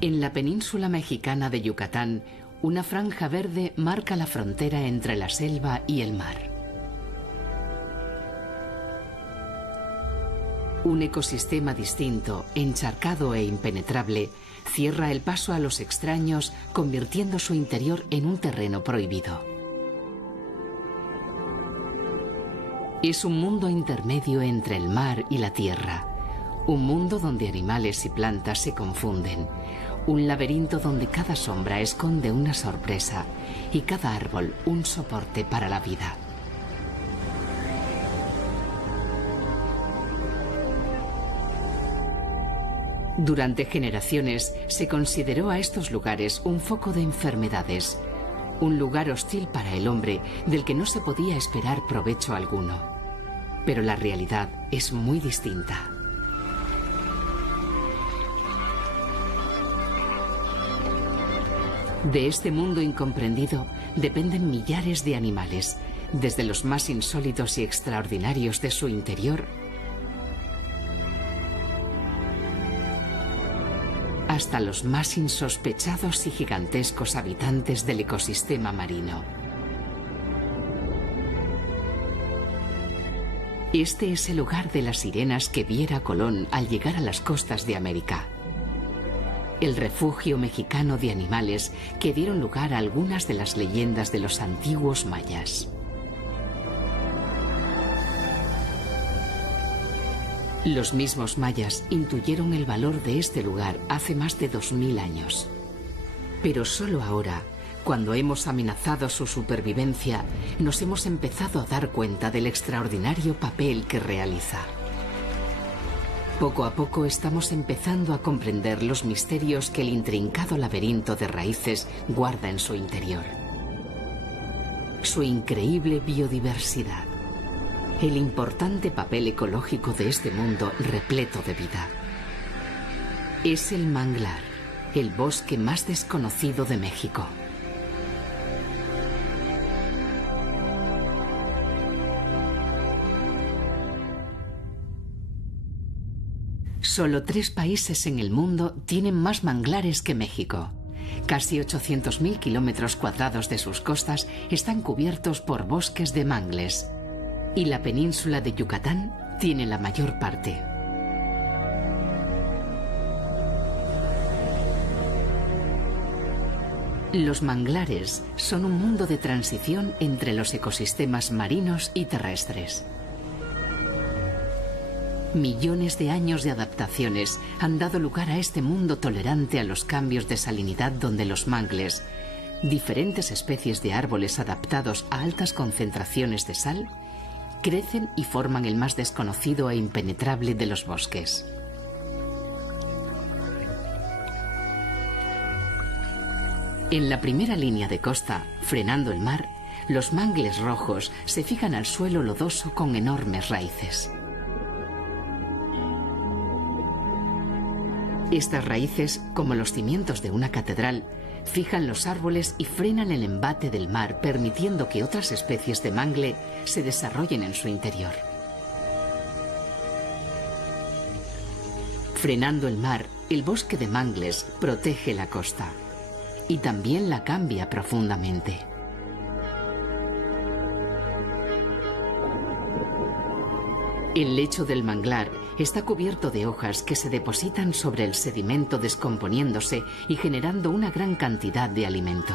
En la península mexicana de Yucatán, una franja verde marca la frontera entre la selva y el mar. Un ecosistema distinto, encharcado e impenetrable, cierra el paso a los extraños, convirtiendo su interior en un terreno prohibido. Es un mundo intermedio entre el mar y la tierra, un mundo donde animales y plantas se confunden, un laberinto donde cada sombra esconde una sorpresa y cada árbol un soporte para la vida. Durante generaciones se consideró a estos lugares un foco de enfermedades, un lugar hostil para el hombre del que no se podía esperar provecho alguno. Pero la realidad es muy distinta. De este mundo incomprendido dependen millares de animales, desde los más insólitos y extraordinarios de su interior hasta los más insospechados y gigantescos habitantes del ecosistema marino. Este es el hogar de las sirenas que viera Colón al llegar a las costas de América. El refugio mexicano de animales que dieron lugar a algunas de las leyendas de los antiguos mayas. Los mismos mayas intuyeron el valor de este lugar hace más de 2000 años. Pero solo ahora, cuando hemos amenazado su supervivencia, nos hemos empezado a dar cuenta del extraordinario papel que realiza. Poco a poco estamos empezando a comprender los misterios que el intrincado laberinto de raíces guarda en su interior. Su increíble biodiversidad. El importante papel ecológico de este mundo repleto de vida. Es el manglar, el bosque más desconocido de México. Solo 3 países en el mundo tienen más manglares que México. Casi 800.000 kilómetros cuadrados de sus costas están cubiertos por bosques de mangles. Y la península de Yucatán tiene la mayor parte. Los manglares son un mundo de transición entre los ecosistemas marinos y terrestres. Millones de años de adaptaciones han dado lugar a este mundo tolerante a los cambios de salinidad donde los mangles, diferentes especies de árboles adaptados a altas concentraciones de sal, crecen y forman el más desconocido e impenetrable de los bosques. En la primera línea de costa, frenando el mar, los mangles rojos se fijan al suelo lodoso con enormes raíces. Estas raíces, como los cimientos de una catedral, fijan los árboles y frenan el embate del mar, permitiendo que otras especies de mangle se desarrollen en su interior. Frenando el mar, el bosque de mangles protege la costa y también la cambia profundamente. El lecho del manglar está cubierto de hojas que se depositan sobre el sedimento descomponiéndose y generando una gran cantidad de alimento.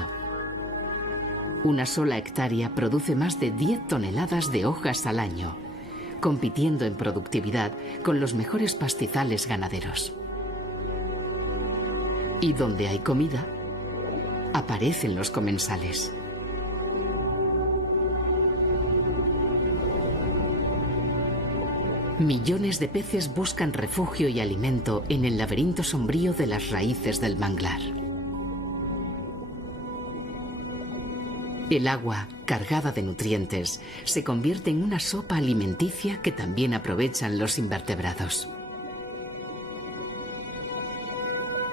Una sola hectárea produce más de 10 toneladas de hojas al año, compitiendo en productividad con los mejores pastizales ganaderos. Y donde hay comida, aparecen los comensales. Millones de peces buscan refugio y alimento en el laberinto sombrío de las raíces del manglar. El agua, cargada de nutrientes, se convierte en una sopa alimenticia que también aprovechan los invertebrados.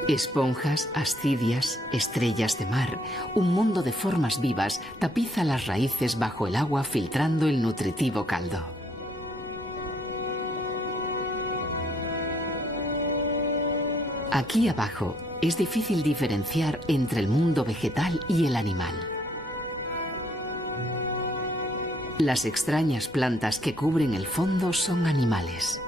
Esponjas, ascidias, estrellas de mar, un mundo de formas vivas tapiza las raíces bajo el agua filtrando el nutritivo caldo. Aquí abajo, es difícil diferenciar entre el mundo vegetal y el animal. Las extrañas plantas que cubren el fondo son animales.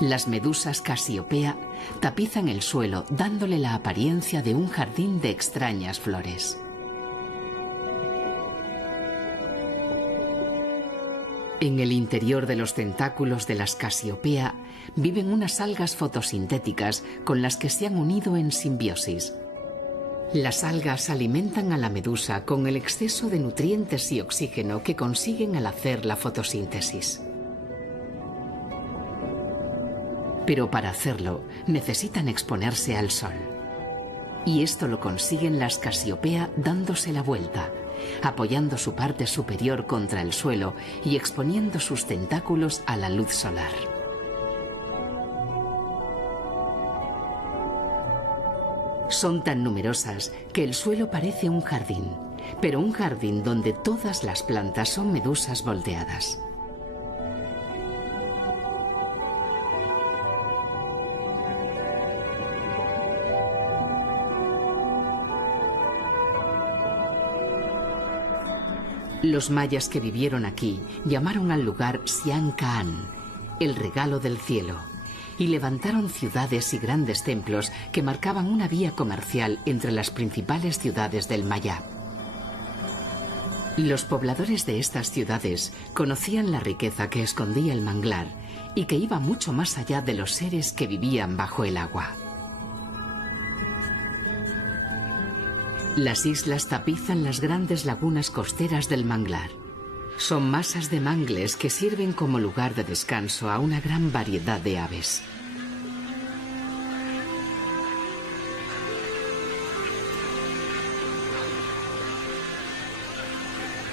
Las medusas Casiopea tapizan el suelo, dándole la apariencia de un jardín de extrañas flores. En el interior de los tentáculos de las Casiopea viven unas algas fotosintéticas con las que se han unido en simbiosis. Las algas alimentan a la medusa con el exceso de nutrientes y oxígeno que consiguen al hacer la fotosíntesis. Pero para hacerlo necesitan exponerse al sol. Y esto lo consiguen las Casiopea dándose la vuelta, apoyando su parte superior contra el suelo y exponiendo sus tentáculos a la luz solar. Son tan numerosas que el suelo parece un jardín, pero un jardín donde todas las plantas son medusas volteadas. Los mayas que vivieron aquí llamaron al lugar Sian Kaan, el regalo del cielo, y levantaron ciudades y grandes templos que marcaban una vía comercial entre las principales ciudades del Mayab. Los pobladores de estas ciudades conocían la riqueza que escondía el manglar y que iba mucho más allá de los seres que vivían bajo el agua. Las islas tapizan las grandes lagunas costeras del manglar. Son masas de mangles que sirven como lugar de descanso a una gran variedad de aves.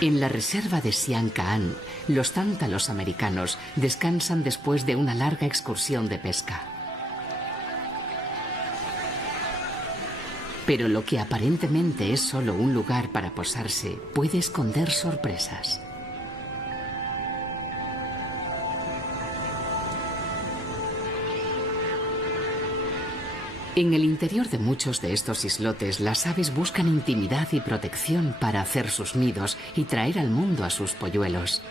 En la reserva de Sian Kaan, los tántalos americanos descansan después de una larga excursión de pesca. Pero lo que aparentemente es solo un lugar para posarse puede esconder sorpresas. En el interior de muchos de estos islotes, las aves buscan intimidad y protección para hacer sus nidos y traer al mundo a sus polluelos.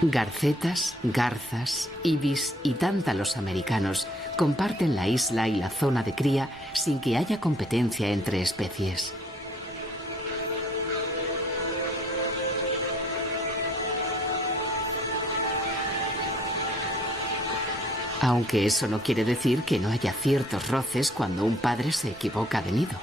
Garcetas, garzas, ibis y tántalos americanos comparten la isla y la zona de cría sin que haya competencia entre especies. Aunque eso no quiere decir que no haya ciertos roces cuando un padre se equivoca de nido.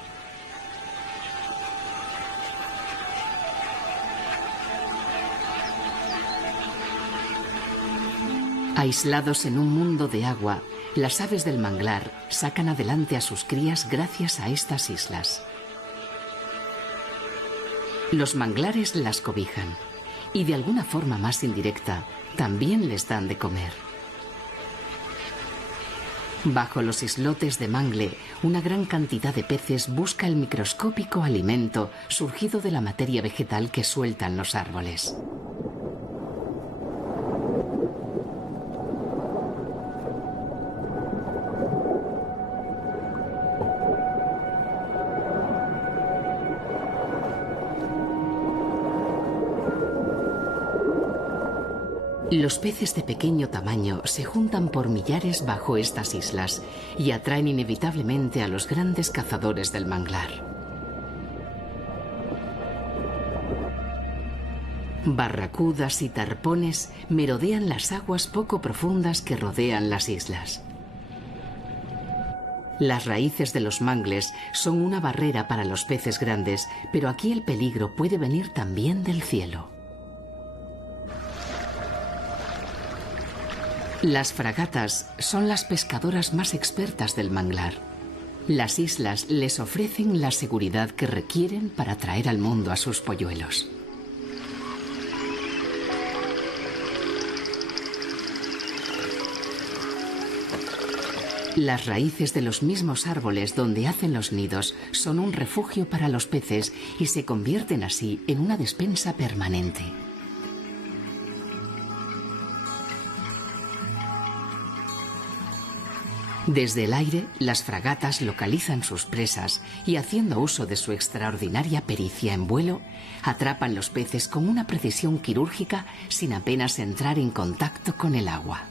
Aislados en un mundo de agua, las aves del manglar sacan adelante a sus crías gracias a estas islas. Los manglares las cobijan y de alguna forma más indirecta también les dan de comer. Bajo los islotes de mangle, una gran cantidad de peces busca el microscópico alimento surgido de la materia vegetal que sueltan los árboles. Los peces de pequeño tamaño se juntan por millares bajo estas islas y atraen inevitablemente a los grandes cazadores del manglar. Barracudas y tarpones merodean las aguas poco profundas que rodean las islas. Las raíces de los mangles son una barrera para los peces grandes, pero aquí el peligro puede venir también del cielo. Las fragatas son las pescadoras más expertas del manglar. Las islas les ofrecen la seguridad que requieren para traer al mundo a sus polluelos. Las raíces de los mismos árboles donde hacen los nidos son un refugio para los peces y se convierten así en una despensa permanente. Desde el aire, las fragatas localizan sus presas y, haciendo uso de su extraordinaria pericia en vuelo, atrapan los peces con una precisión quirúrgica sin apenas entrar en contacto con el agua.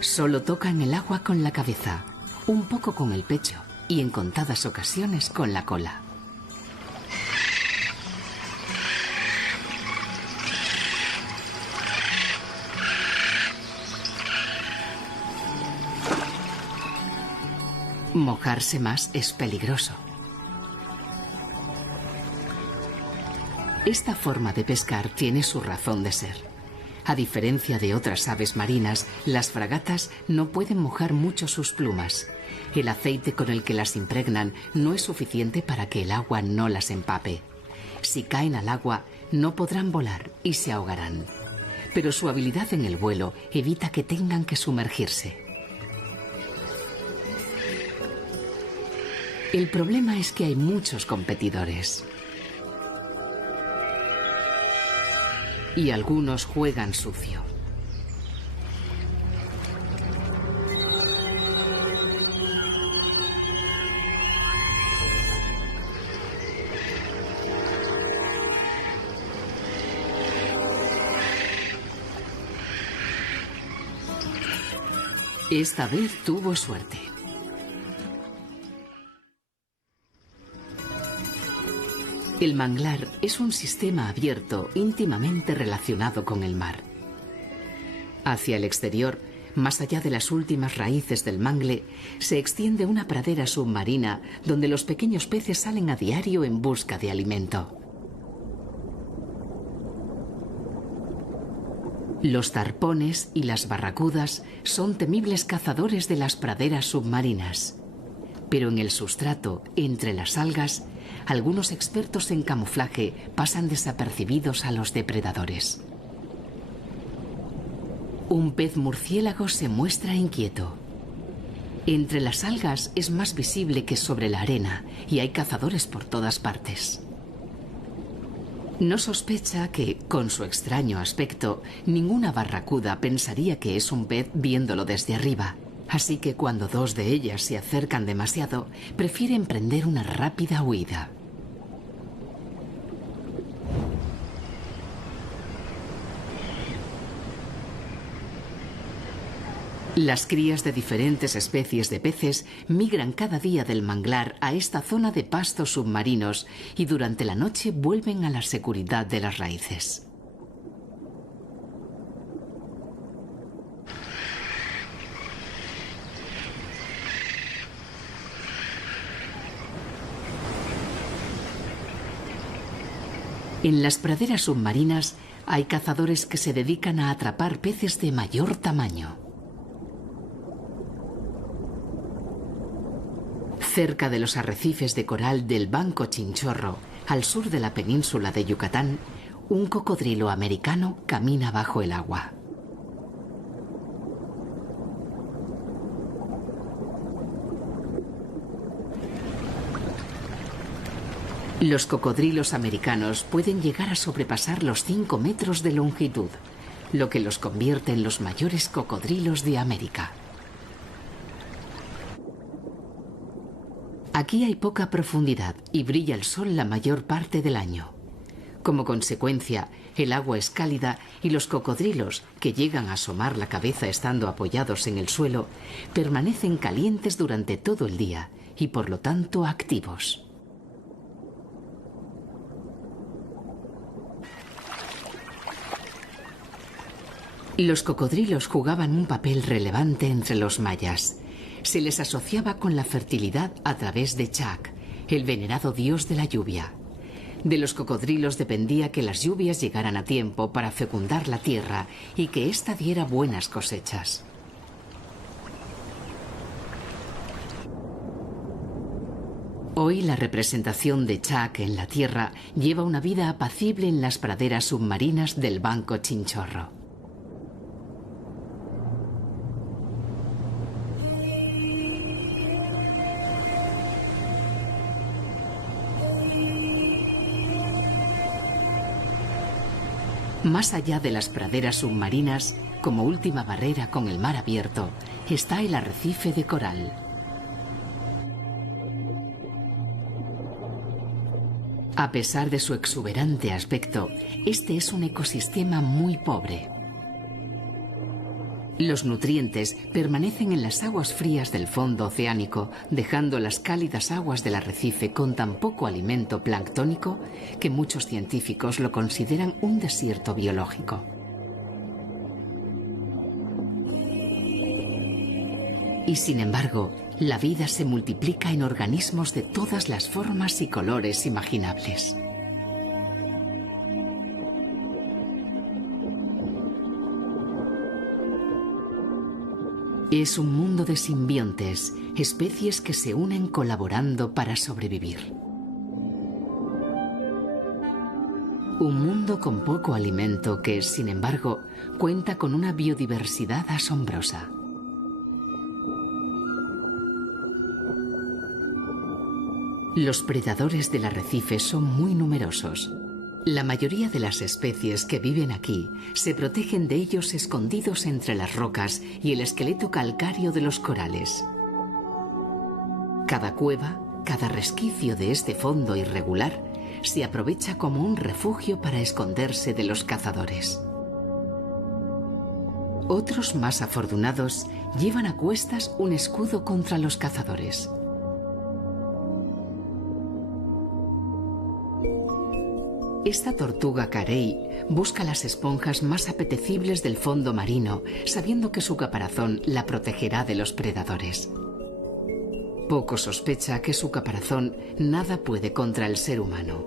Solo tocan el agua con la cabeza, un poco con el pecho y en contadas ocasiones con la cola. Mojarse más es peligroso. Esta forma de pescar tiene su razón de ser. A diferencia de otras aves marinas, las fragatas no pueden mojar mucho sus plumas. El aceite con el que las impregnan no es suficiente para que el agua no las empape. Si caen al agua, no podrán volar y se ahogarán. Pero su habilidad en el vuelo evita que tengan que sumergirse. El problema es que hay muchos competidores. Y algunos juegan sucio. Esta vez tuvo suerte. El manglar es un sistema abierto íntimamente relacionado con el mar. Hacia el exterior, más allá de las últimas raíces del mangle, se extiende una pradera submarina donde los pequeños peces salen a diario en busca de alimento. Los tarpones y las barracudas son temibles cazadores de las praderas submarinas. Pero en el sustrato, entre las algas, algunos expertos en camuflaje pasan desapercibidos a los depredadores. Un pez murciélago se muestra inquieto. Entre las algas es más visible que sobre la arena y hay cazadores por todas partes. No sospecha que, con su extraño aspecto, ninguna barracuda pensaría que es un pez viéndolo desde arriba. Así que cuando dos de ellas se acercan demasiado, prefiere emprender una rápida huida. Las crías de diferentes especies de peces migran cada día del manglar a esta zona de pastos submarinos y durante la noche vuelven a la seguridad de las raíces. En las praderas submarinas hay cazadores que se dedican a atrapar peces de mayor tamaño. Cerca de los arrecifes de coral del Banco Chinchorro, al sur de la península de Yucatán, un cocodrilo americano camina bajo el agua. Los cocodrilos americanos pueden llegar a sobrepasar los 5 metros de longitud, lo que los convierte en los mayores cocodrilos de América. Aquí hay poca profundidad y brilla el sol la mayor parte del año. Como consecuencia, el agua es cálida y los cocodrilos, que llegan a asomar la cabeza estando apoyados en el suelo, permanecen calientes durante todo el día y por lo tanto activos. Los cocodrilos jugaban un papel relevante entre los mayas. Se les asociaba con la fertilidad a través de Chac, el venerado dios de la lluvia. De los cocodrilos dependía que las lluvias llegaran a tiempo para fecundar la tierra y que ésta diera buenas cosechas. Hoy la representación de Chac en la tierra lleva una vida apacible en las praderas submarinas del Banco Chinchorro. Más allá de las praderas submarinas, como última barrera con el mar abierto, está el arrecife de coral. A pesar de su exuberante aspecto, este es un ecosistema muy pobre. Los nutrientes permanecen en las aguas frías del fondo oceánico, dejando las cálidas aguas del arrecife con tan poco alimento planctónico que muchos científicos lo consideran un desierto biológico. Y sin embargo, la vida se multiplica en organismos de todas las formas y colores imaginables. Es un mundo de simbiontes, especies que se unen colaborando para sobrevivir. Un mundo con poco alimento que, sin embargo, cuenta con una biodiversidad asombrosa. Los predadores del arrecife son muy numerosos. La mayoría de las especies que viven aquí se protegen de ellos escondidos entre las rocas y el esqueleto calcáreo de los corales. Cada cueva, cada resquicio de este fondo irregular, se aprovecha como un refugio para esconderse de los cazadores. Otros más afortunados llevan a cuestas un escudo contra los cazadores. Esta tortuga carey busca las esponjas más apetecibles del fondo marino, sabiendo que su caparazón la protegerá de los predadores. Poco sospecha que su caparazón nada puede contra el ser humano.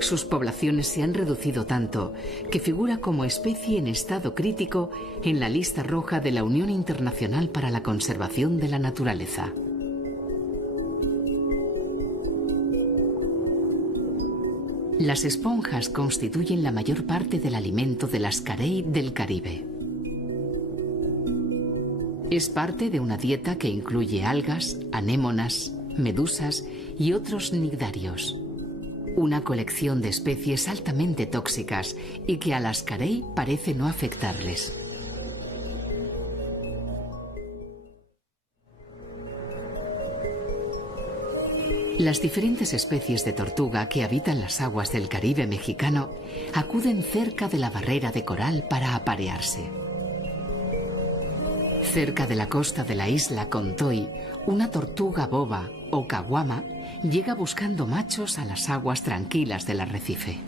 Sus poblaciones se han reducido tanto que figura como especie en estado crítico en la lista roja de la Unión Internacional para la Conservación de la Naturaleza. Las esponjas constituyen la mayor parte del alimento de las carey del Caribe. Es parte de una dieta que incluye algas, anémonas, medusas y otros cnidarios. Una colección de especies altamente tóxicas y que a las carey parece no afectarles. Las diferentes especies de tortuga que habitan las aguas del Caribe mexicano acuden cerca de la barrera de coral para aparearse. Cerca de la costa de la isla Contoy, una tortuga boba o caguama llega buscando machos a las aguas tranquilas del arrecife.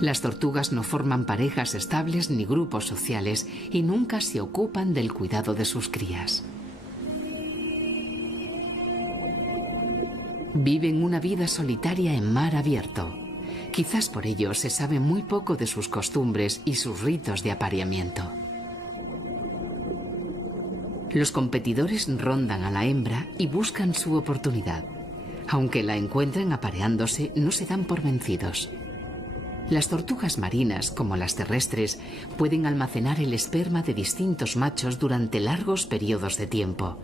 Las tortugas no forman parejas estables ni grupos sociales y nunca se ocupan del cuidado de sus crías. Viven una vida solitaria en mar abierto. Quizás por ello se sabe muy poco de sus costumbres y sus ritos de apareamiento. Los competidores rondan a la hembra y buscan su oportunidad. Aunque la encuentren apareándose, no se dan por vencidos. Las tortugas marinas, como las terrestres, pueden almacenar el esperma de distintos machos durante largos periodos de tiempo.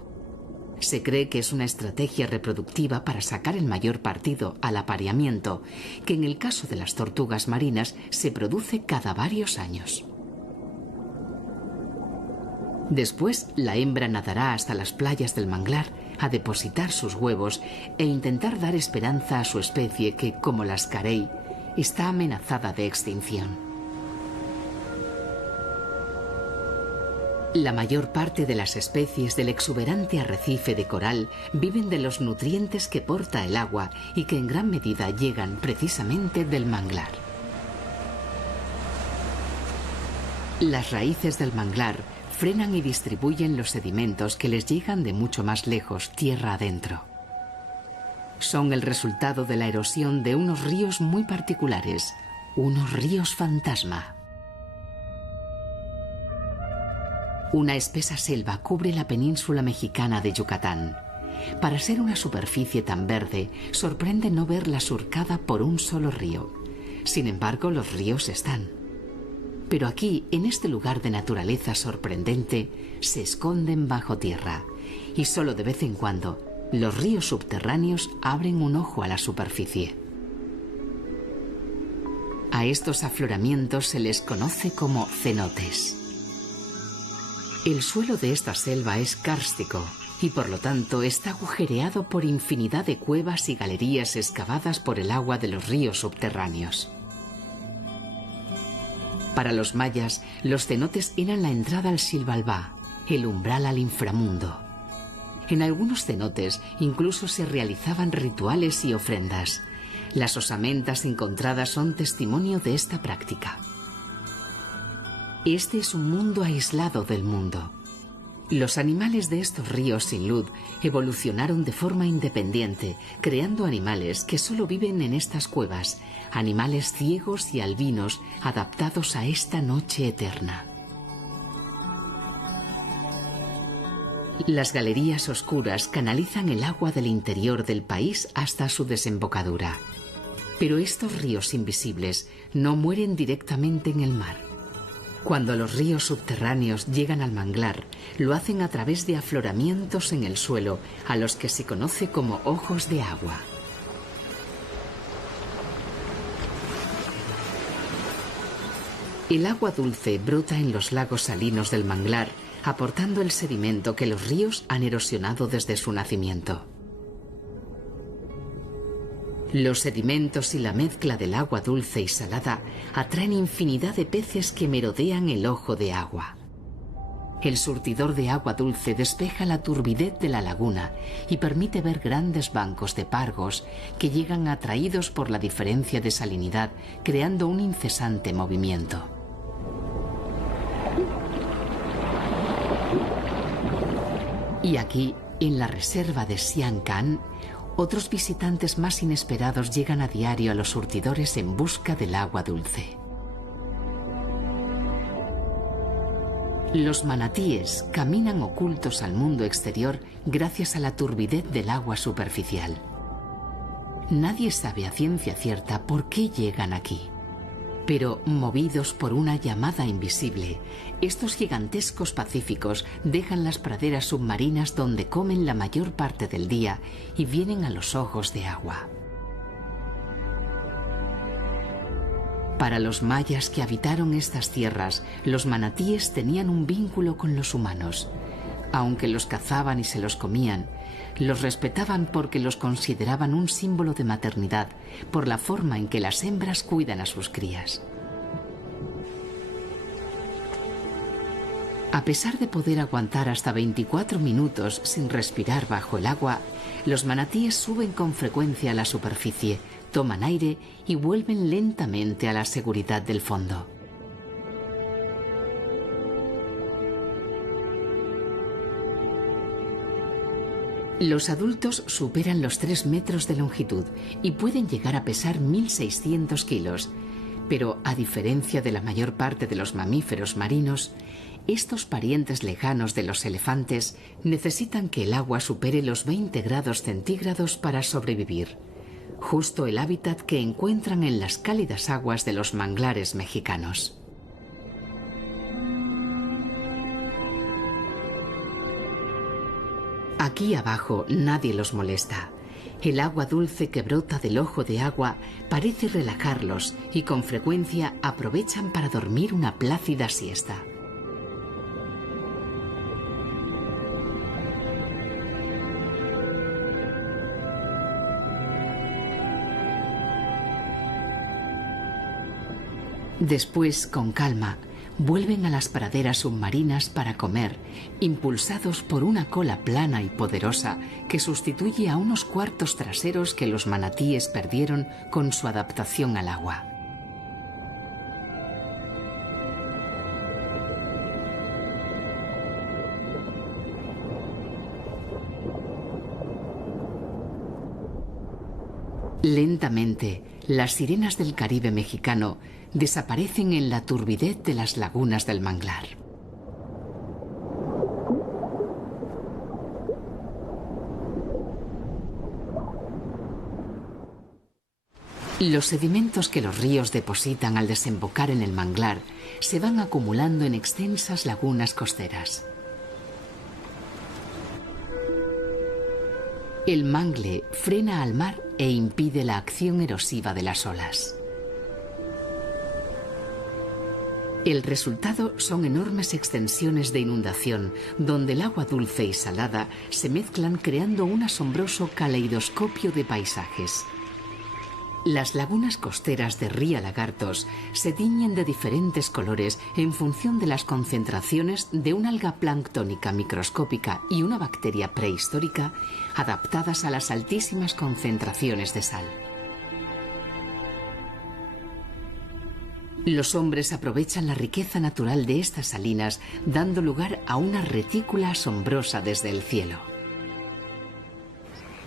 Se cree que es una estrategia reproductiva para sacar el mayor partido al apareamiento, que en el caso de las tortugas marinas se produce cada varios años. Después, la hembra nadará hasta las playas del manglar a depositar sus huevos e intentar dar esperanza a su especie que, como las carey, está amenazada de extinción. La mayor parte de las especies del exuberante arrecife de coral viven de los nutrientes que porta el agua y que en gran medida llegan precisamente del manglar. Las raíces del manglar frenan y distribuyen los sedimentos que les llegan de mucho más lejos, tierra adentro. Son el resultado de la erosión de unos ríos muy particulares, unos ríos fantasma. Una espesa selva cubre la península mexicana de Yucatán. Para ser una superficie tan verde, sorprende no verla surcada por un solo río. Sin embargo, los ríos están. Pero aquí, en este lugar de naturaleza sorprendente, se esconden bajo tierra. Y solo de vez en cuando, los ríos subterráneos abren un ojo a la superficie. A estos afloramientos se les conoce como cenotes. El suelo de esta selva es kárstico y por lo tanto está agujereado por infinidad de cuevas y galerías excavadas por el agua de los ríos subterráneos. Para los mayas, los cenotes eran la entrada al Xibalbá, el umbral al inframundo. En algunos cenotes incluso se realizaban rituales y ofrendas. Las osamentas encontradas son testimonio de esta práctica. Este es un mundo aislado del mundo. Los animales de estos ríos sin luz evolucionaron de forma independiente, creando animales que solo viven en estas cuevas, animales ciegos y albinos adaptados a esta noche eterna. Las galerías oscuras canalizan el agua del interior del país hasta su desembocadura. Pero estos ríos invisibles no mueren directamente en el mar. Cuando los ríos subterráneos llegan al manglar, lo hacen a través de afloramientos en el suelo, a los que se conoce como ojos de agua. El agua dulce brota en los lagos salinos del manglar, aportando el sedimento que los ríos han erosionado desde su nacimiento. Los sedimentos y la mezcla del agua dulce y salada atraen infinidad de peces que merodean el ojo de agua. El surtidor de agua dulce despeja la turbidez de la laguna y permite ver grandes bancos de pargos que llegan atraídos por la diferencia de salinidad, creando un incesante movimiento. Y aquí, en la reserva de Sian Ka'an, otros visitantes más inesperados llegan a diario a los surtidores en busca del agua dulce. Los manatíes caminan ocultos al mundo exterior gracias a la turbidez del agua superficial. Nadie sabe a ciencia cierta por qué llegan aquí. Pero, movidos por una llamada invisible, estos gigantescos pacíficos dejan las praderas submarinas donde comen la mayor parte del día y vienen a los ojos de agua. Para los mayas que habitaron estas tierras, los manatíes tenían un vínculo con los humanos. Aunque los cazaban y se los comían, los respetaban porque los consideraban un símbolo de maternidad, por la forma en que las hembras cuidan a sus crías. A pesar de poder aguantar hasta 24 minutos sin respirar bajo el agua, los manatíes suben con frecuencia a la superficie, toman aire y vuelven lentamente a la seguridad del fondo. Los adultos superan los 3 metros de longitud y pueden llegar a pesar 1.600 kilos, pero a diferencia de la mayor parte de los mamíferos marinos, estos parientes lejanos de los elefantes necesitan que el agua supere los 20 grados centígrados para sobrevivir, justo el hábitat que encuentran en las cálidas aguas de los manglares mexicanos. Aquí abajo nadie los molesta. El agua dulce que brota del ojo de agua parece relajarlos y con frecuencia aprovechan para dormir una plácida siesta. Después, con calma, vuelven a las praderas submarinas para comer, impulsados por una cola plana y poderosa que sustituye a unos cuartos traseros que los manatíes perdieron con su adaptación al agua. Lentamente, las sirenas del Caribe mexicano desaparecen en la turbidez de las lagunas del manglar. Los sedimentos que los ríos depositan al desembocar en el manglar se van acumulando en extensas lagunas costeras. El mangle frena al mar e impide la acción erosiva de las olas. El resultado son enormes extensiones de inundación, donde el agua dulce y salada se mezclan creando un asombroso caleidoscopio de paisajes. Las lagunas costeras de Ría Lagartos se tiñen de diferentes colores en función de las concentraciones de una alga planctónica microscópica y una bacteria prehistórica adaptadas a las altísimas concentraciones de sal. Los hombres aprovechan la riqueza natural de estas salinas, dando lugar a una retícula asombrosa desde el cielo.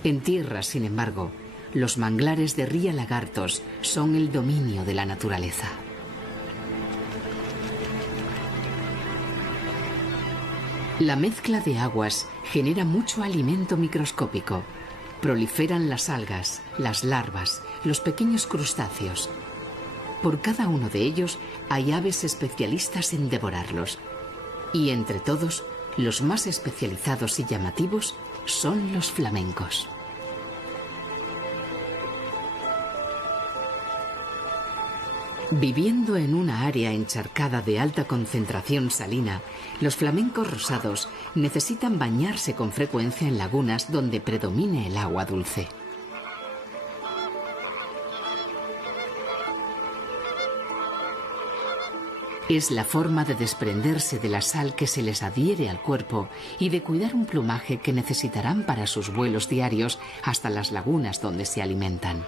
En tierra, sin embargo, los manglares de Ría Lagartos son el dominio de la naturaleza. La mezcla de aguas genera mucho alimento microscópico. Proliferan las algas, las larvas, los pequeños crustáceos. Por cada uno de ellos hay aves especialistas en devorarlos. Y entre todos, los más especializados y llamativos son los flamencos. Viviendo en una área encharcada de alta concentración salina, los flamencos rosados necesitan bañarse con frecuencia en lagunas donde predomine el agua dulce. Es la forma de desprenderse de la sal que se les adhiere al cuerpo y de cuidar un plumaje que necesitarán para sus vuelos diarios hasta las lagunas donde se alimentan.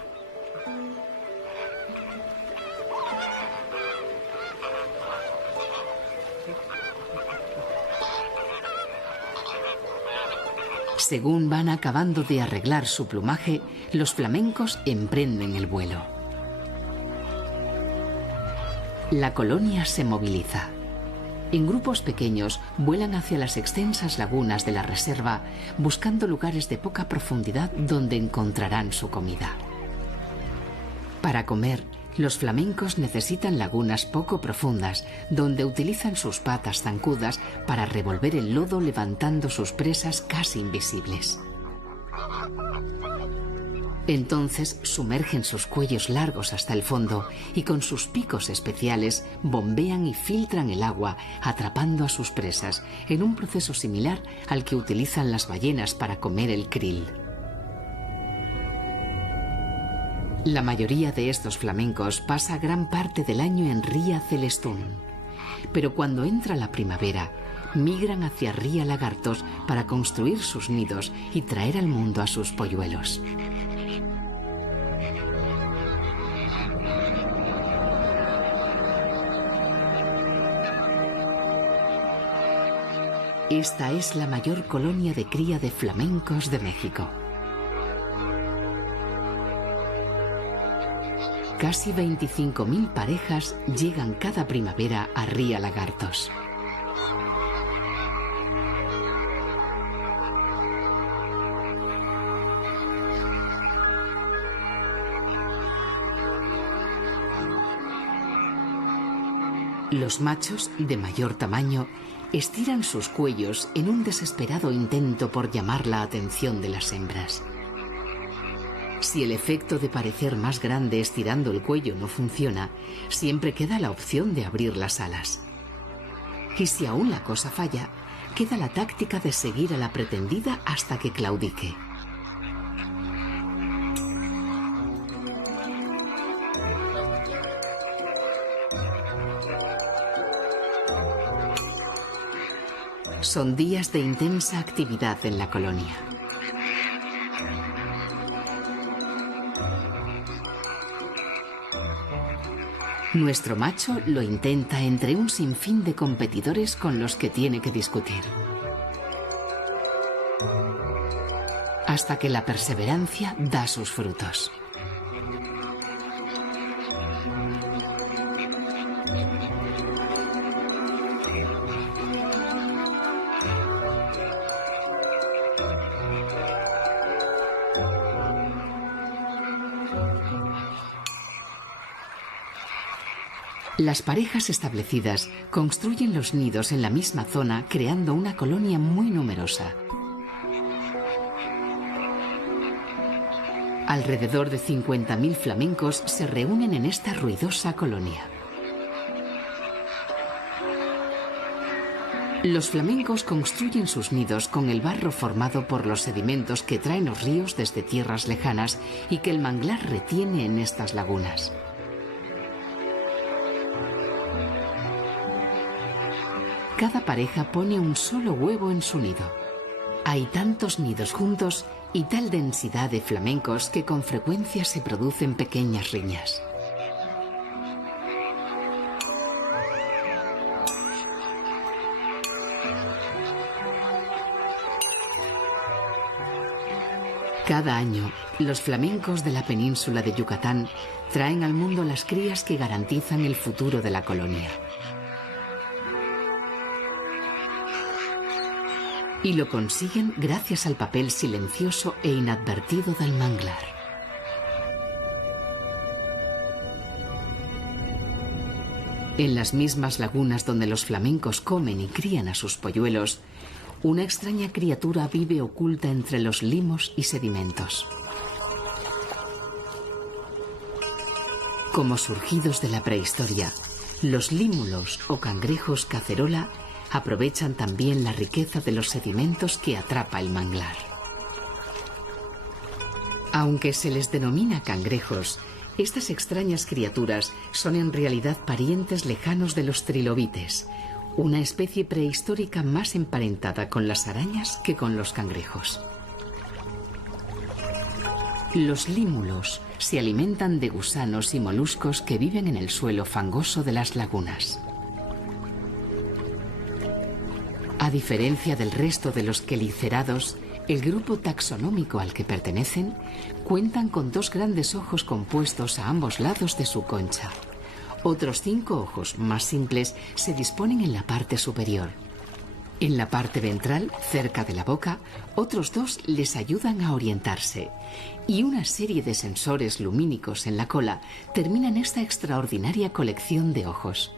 Según van acabando de arreglar su plumaje, los flamencos emprenden el vuelo. La colonia se moviliza. En grupos pequeños vuelan hacia las extensas lagunas de la reserva, buscando lugares de poca profundidad donde encontrarán su comida. Para comer, los flamencos necesitan lagunas poco profundas, donde utilizan sus patas zancudas para revolver el lodo levantando sus presas casi invisibles. Entonces sumergen sus cuellos largos hasta el fondo y con sus picos especiales bombean y filtran el agua, atrapando a sus presas, en un proceso similar al que utilizan las ballenas para comer el krill. La mayoría de estos flamencos pasa gran parte del año en Ría Celestún, pero cuando entra la primavera, migran hacia Ría Lagartos para construir sus nidos y traer al mundo a sus polluelos. Esta es la mayor colonia de cría de flamencos de México. Casi 25.000 parejas llegan cada primavera a Ría Lagartos. Los machos, de mayor tamaño, estiran sus cuellos en un desesperado intento por llamar la atención de las hembras. Si el efecto de parecer más grande estirando el cuello no funciona, siempre queda la opción de abrir las alas. Y si aún la cosa falla, queda la táctica de seguir a la pretendida hasta que claudique. Son días de intensa actividad en la colonia. Nuestro macho lo intenta entre un sinfín de competidores con los que tiene que discutir. Hasta que la perseverancia da sus frutos. Las parejas establecidas construyen los nidos en la misma zona, creando una colonia muy numerosa. Alrededor de 50.000 flamencos se reúnen en esta ruidosa colonia. Los flamencos construyen sus nidos con el barro formado por los sedimentos que traen los ríos desde tierras lejanas y que el manglar retiene en estas lagunas. Cada pareja pone un solo huevo en su nido. Hay tantos nidos juntos y tal densidad de flamencos que con frecuencia se producen pequeñas riñas. Cada año, los flamencos de la península de Yucatán traen al mundo las crías que garantizan el futuro de la colonia. Y lo consiguen gracias al papel silencioso e inadvertido del manglar. En las mismas lagunas donde los flamencos comen y crían a sus polluelos, una extraña criatura vive oculta entre los limos y sedimentos. Como surgidos de la prehistoria, los límulos o cangrejos cacerola aprovechan también la riqueza de los sedimentos que atrapa el manglar. Aunque se les denomina cangrejos, estas extrañas criaturas son en realidad parientes lejanos de los trilobites, una especie prehistórica más emparentada con las arañas que con los cangrejos. Los límulos se alimentan de gusanos y moluscos que viven en el suelo fangoso de las lagunas. A diferencia del resto de los quelicerados, el grupo taxonómico al que pertenecen cuentan con 2 grandes ojos compuestos a ambos lados de su concha. Otros 5 ojos más simples se disponen en la parte superior. En la parte ventral, cerca de la boca, otros 2 les ayudan a orientarse. Y una serie de sensores lumínicos en la cola terminan esta extraordinaria colección de ojos.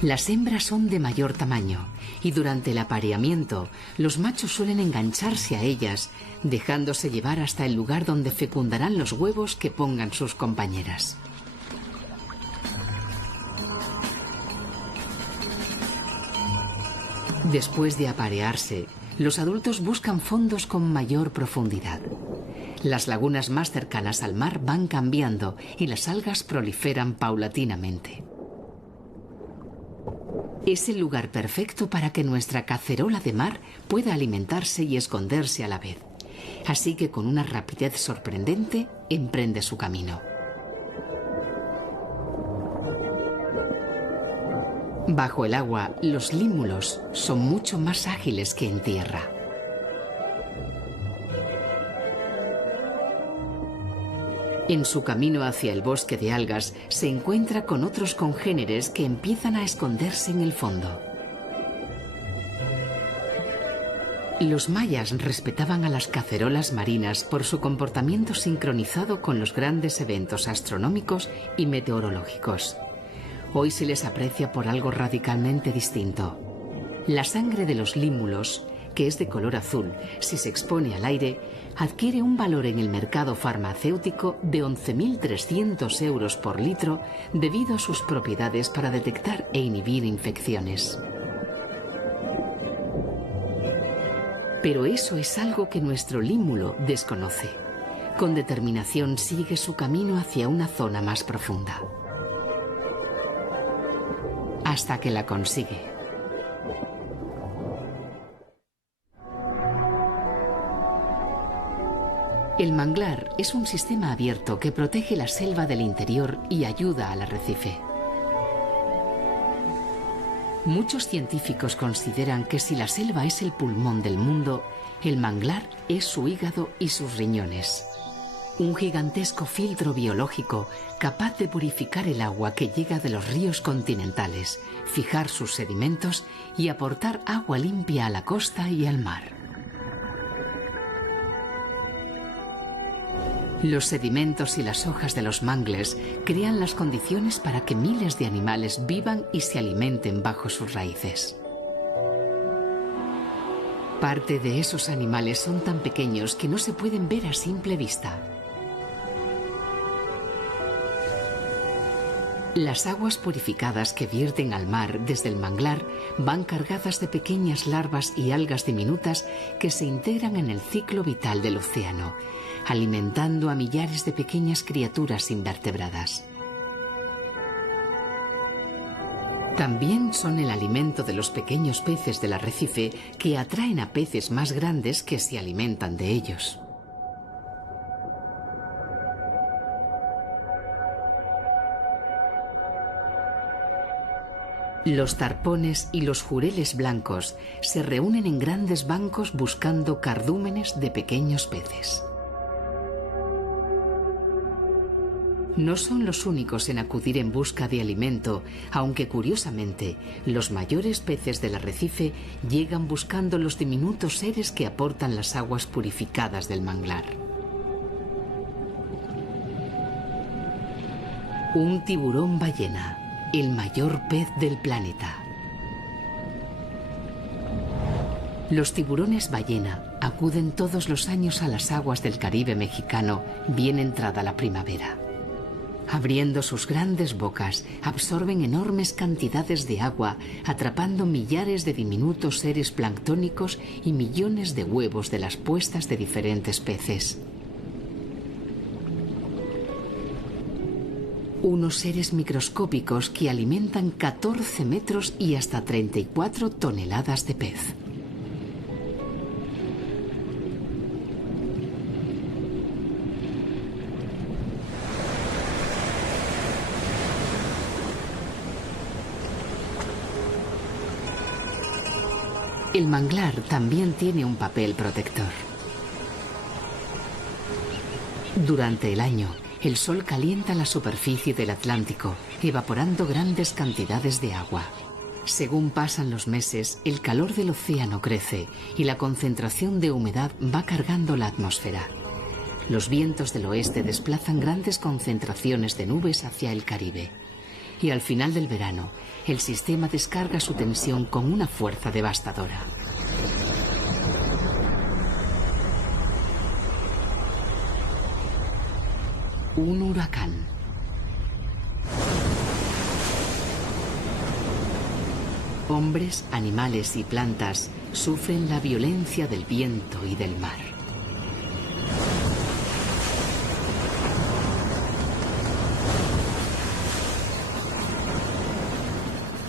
Las hembras son de mayor tamaño y durante el apareamiento los machos suelen engancharse a ellas, dejándose llevar hasta el lugar donde fecundarán los huevos que pongan sus compañeras. Después de aparearse, los adultos buscan fondos con mayor profundidad. Las lagunas más cercanas al mar van cambiando y las algas proliferan paulatinamente. Es el lugar perfecto para que nuestra cacerola de mar pueda alimentarse y esconderse a la vez. Así que con una rapidez sorprendente emprende su camino. Bajo el agua, los límulos son mucho más ágiles que en tierra. En su camino hacia el bosque de algas se encuentra con otros congéneres que empiezan a esconderse en el fondo. Los mayas respetaban a las cacerolas marinas por su comportamiento sincronizado con los grandes eventos astronómicos y meteorológicos. Hoy se les aprecia por algo radicalmente distinto. La sangre de los límulos, que es de color azul, si se expone al aire, adquiere un valor en el mercado farmacéutico de 11.300 euros por litro debido a sus propiedades para detectar e inhibir infecciones. Pero eso es algo que nuestro límulo desconoce. Con determinación sigue su camino hacia una zona más profunda. Hasta que la consigue. El manglar es un sistema abierto que protege la selva del interior y ayuda al arrecife. Muchos científicos consideran que si la selva es el pulmón del mundo, el manglar es su hígado y sus riñones. Un gigantesco filtro biológico capaz de purificar el agua que llega de los ríos continentales, fijar sus sedimentos y aportar agua limpia a la costa y al mar. Los sedimentos y las hojas de los mangles crean las condiciones para que miles de animales vivan y se alimenten bajo sus raíces. Parte de esos animales son tan pequeños que no se pueden ver a simple vista. Las aguas purificadas que vierten al mar desde el manglar van cargadas de pequeñas larvas y algas diminutas que se integran en el ciclo vital del océano, alimentando a millares de pequeñas criaturas invertebradas. También son el alimento de los pequeños peces del arrecife que atraen a peces más grandes que se alimentan de ellos. Los tarpones y los jureles blancos se reúnen en grandes bancos buscando cardúmenes de pequeños peces. No son los únicos en acudir en busca de alimento, aunque curiosamente, los mayores peces del arrecife llegan buscando los diminutos seres que aportan las aguas purificadas del manglar. Un tiburón ballena, el mayor pez del planeta. Los tiburones ballena acuden todos los años a las aguas del Caribe mexicano, bien entrada la primavera. Abriendo sus grandes bocas, absorben enormes cantidades de agua, atrapando millares de diminutos seres planctónicos y millones de huevos de las puestas de diferentes peces. Unos seres microscópicos que alimentan 14 metros y hasta 34 toneladas de pez. El manglar también tiene un papel protector. Durante el año, el sol calienta la superficie del Atlántico, evaporando grandes cantidades de agua. Según pasan los meses, el calor del océano crece y la concentración de humedad va cargando la atmósfera. Los vientos del oeste desplazan grandes concentraciones de nubes hacia el Caribe. Y al final del verano, el sistema descarga su tensión con una fuerza devastadora. Un huracán. Hombres, animales y plantas sufren la violencia del viento y del mar.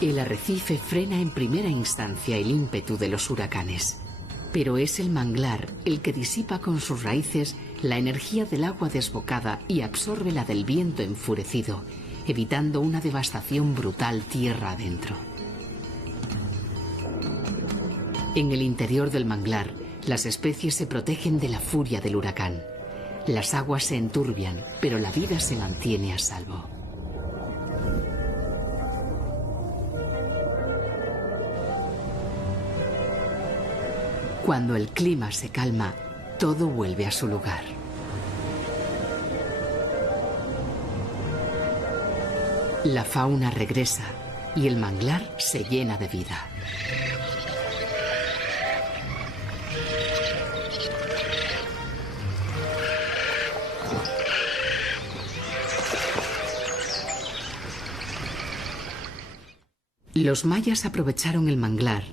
El arrecife frena en primera instancia el ímpetu de los huracanes, pero es el manglar el que disipa con sus raíces la energía del agua desbocada y absorbe la del viento enfurecido, evitando una devastación brutal tierra adentro. En el interior del manglar, las especies se protegen de la furia del huracán. Las aguas se enturbian, pero la vida se mantiene a salvo. Cuando el clima se calma, todo vuelve a su lugar. La fauna regresa y el manglar se llena de vida. Los mayas aprovecharon el manglar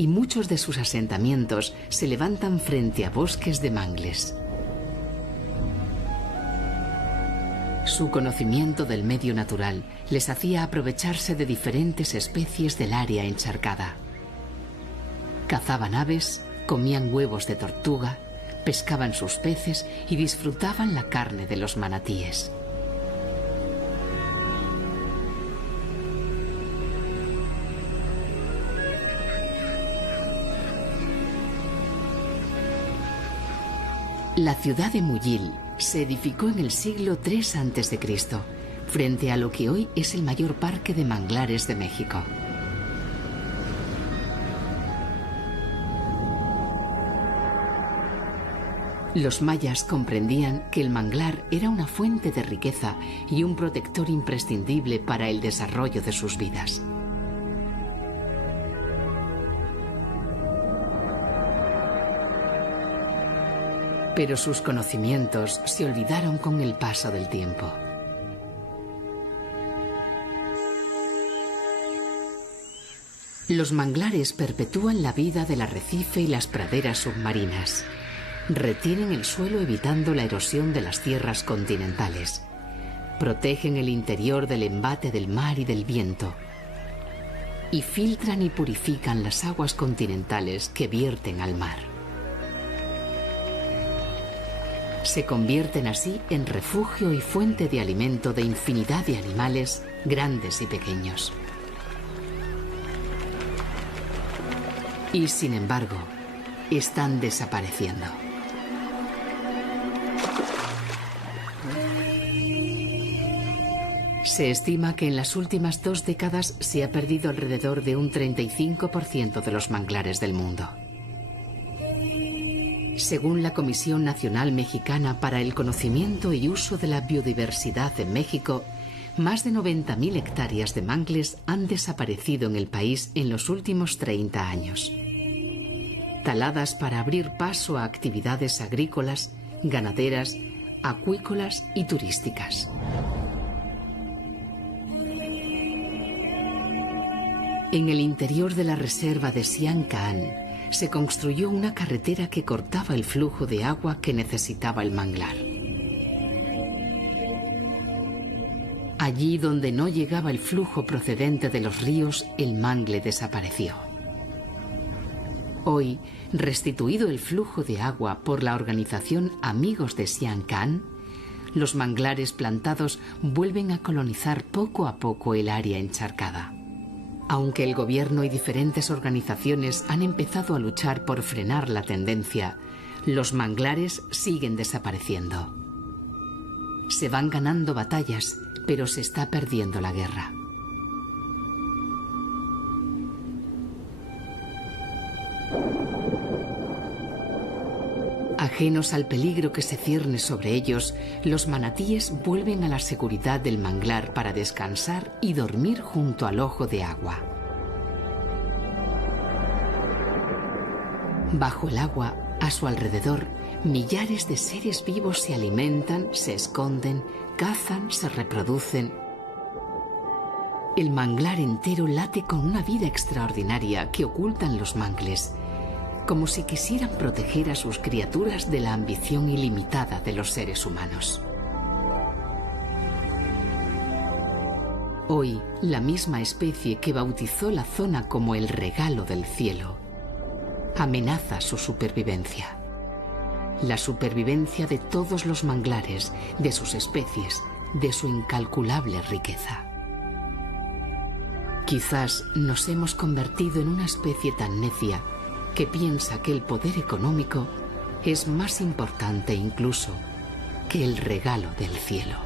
y muchos de sus asentamientos se levantan frente a bosques de mangles. Su conocimiento del medio natural les hacía aprovecharse de diferentes especies del área encharcada. Cazaban aves, comían huevos de tortuga, pescaban sus peces y disfrutaban la carne de los manatíes. La ciudad de Muyil se edificó en el siglo III a.C., frente a lo que hoy es el mayor parque de manglares de México. Los mayas comprendían que el manglar era una fuente de riqueza y un protector imprescindible para el desarrollo de sus vidas. Pero sus conocimientos se olvidaron con el paso del tiempo. Los manglares perpetúan la vida del arrecife y las praderas submarinas. Retienen el suelo evitando la erosión de las tierras continentales. Protegen el interior del embate del mar y del viento. Y filtran y purifican las aguas continentales que vierten al mar. Se convierten así en refugio y fuente de alimento de infinidad de animales, grandes y pequeños. Y sin embargo, están desapareciendo. Se estima que en las últimas 2 décadas se ha perdido alrededor de un 35% de los manglares del mundo. Según la Comisión Nacional Mexicana para el Conocimiento y Uso de la Biodiversidad en México, más de 90.000 hectáreas de mangles han desaparecido en el país en los últimos 30 años. Taladas para abrir paso a actividades agrícolas, ganaderas, acuícolas y turísticas. En el interior de la reserva de Sian-Caan se construyó una carretera que cortaba el flujo de agua que necesitaba el manglar. Allí donde no llegaba el flujo procedente de los ríos, el mangle desapareció. Hoy, restituido el flujo de agua por la organización Amigos de Sian-Caan, los manglares plantados vuelven a colonizar poco a poco el área encharcada. Aunque el gobierno y diferentes organizaciones han empezado a luchar por frenar la tendencia, los manglares siguen desapareciendo. Se van ganando batallas, pero se está perdiendo la guerra. Ajenos al peligro que se cierne sobre ellos, los manatíes vuelven a la seguridad del manglar para descansar y dormir junto al ojo de agua. Bajo el agua, a su alrededor, millares de seres vivos se alimentan, se esconden, cazan, se reproducen. El manglar entero late con una vida extraordinaria que ocultan los mangles, como si quisieran proteger a sus criaturas de la ambición ilimitada de los seres humanos. Hoy, la misma especie que bautizó la zona como el regalo del cielo, amenaza su supervivencia. La supervivencia de todos los manglares, de sus especies, de su incalculable riqueza. Quizás nos hemos convertido en una especie tan necia que piensa que el poder económico es más importante incluso que el regalo del cielo.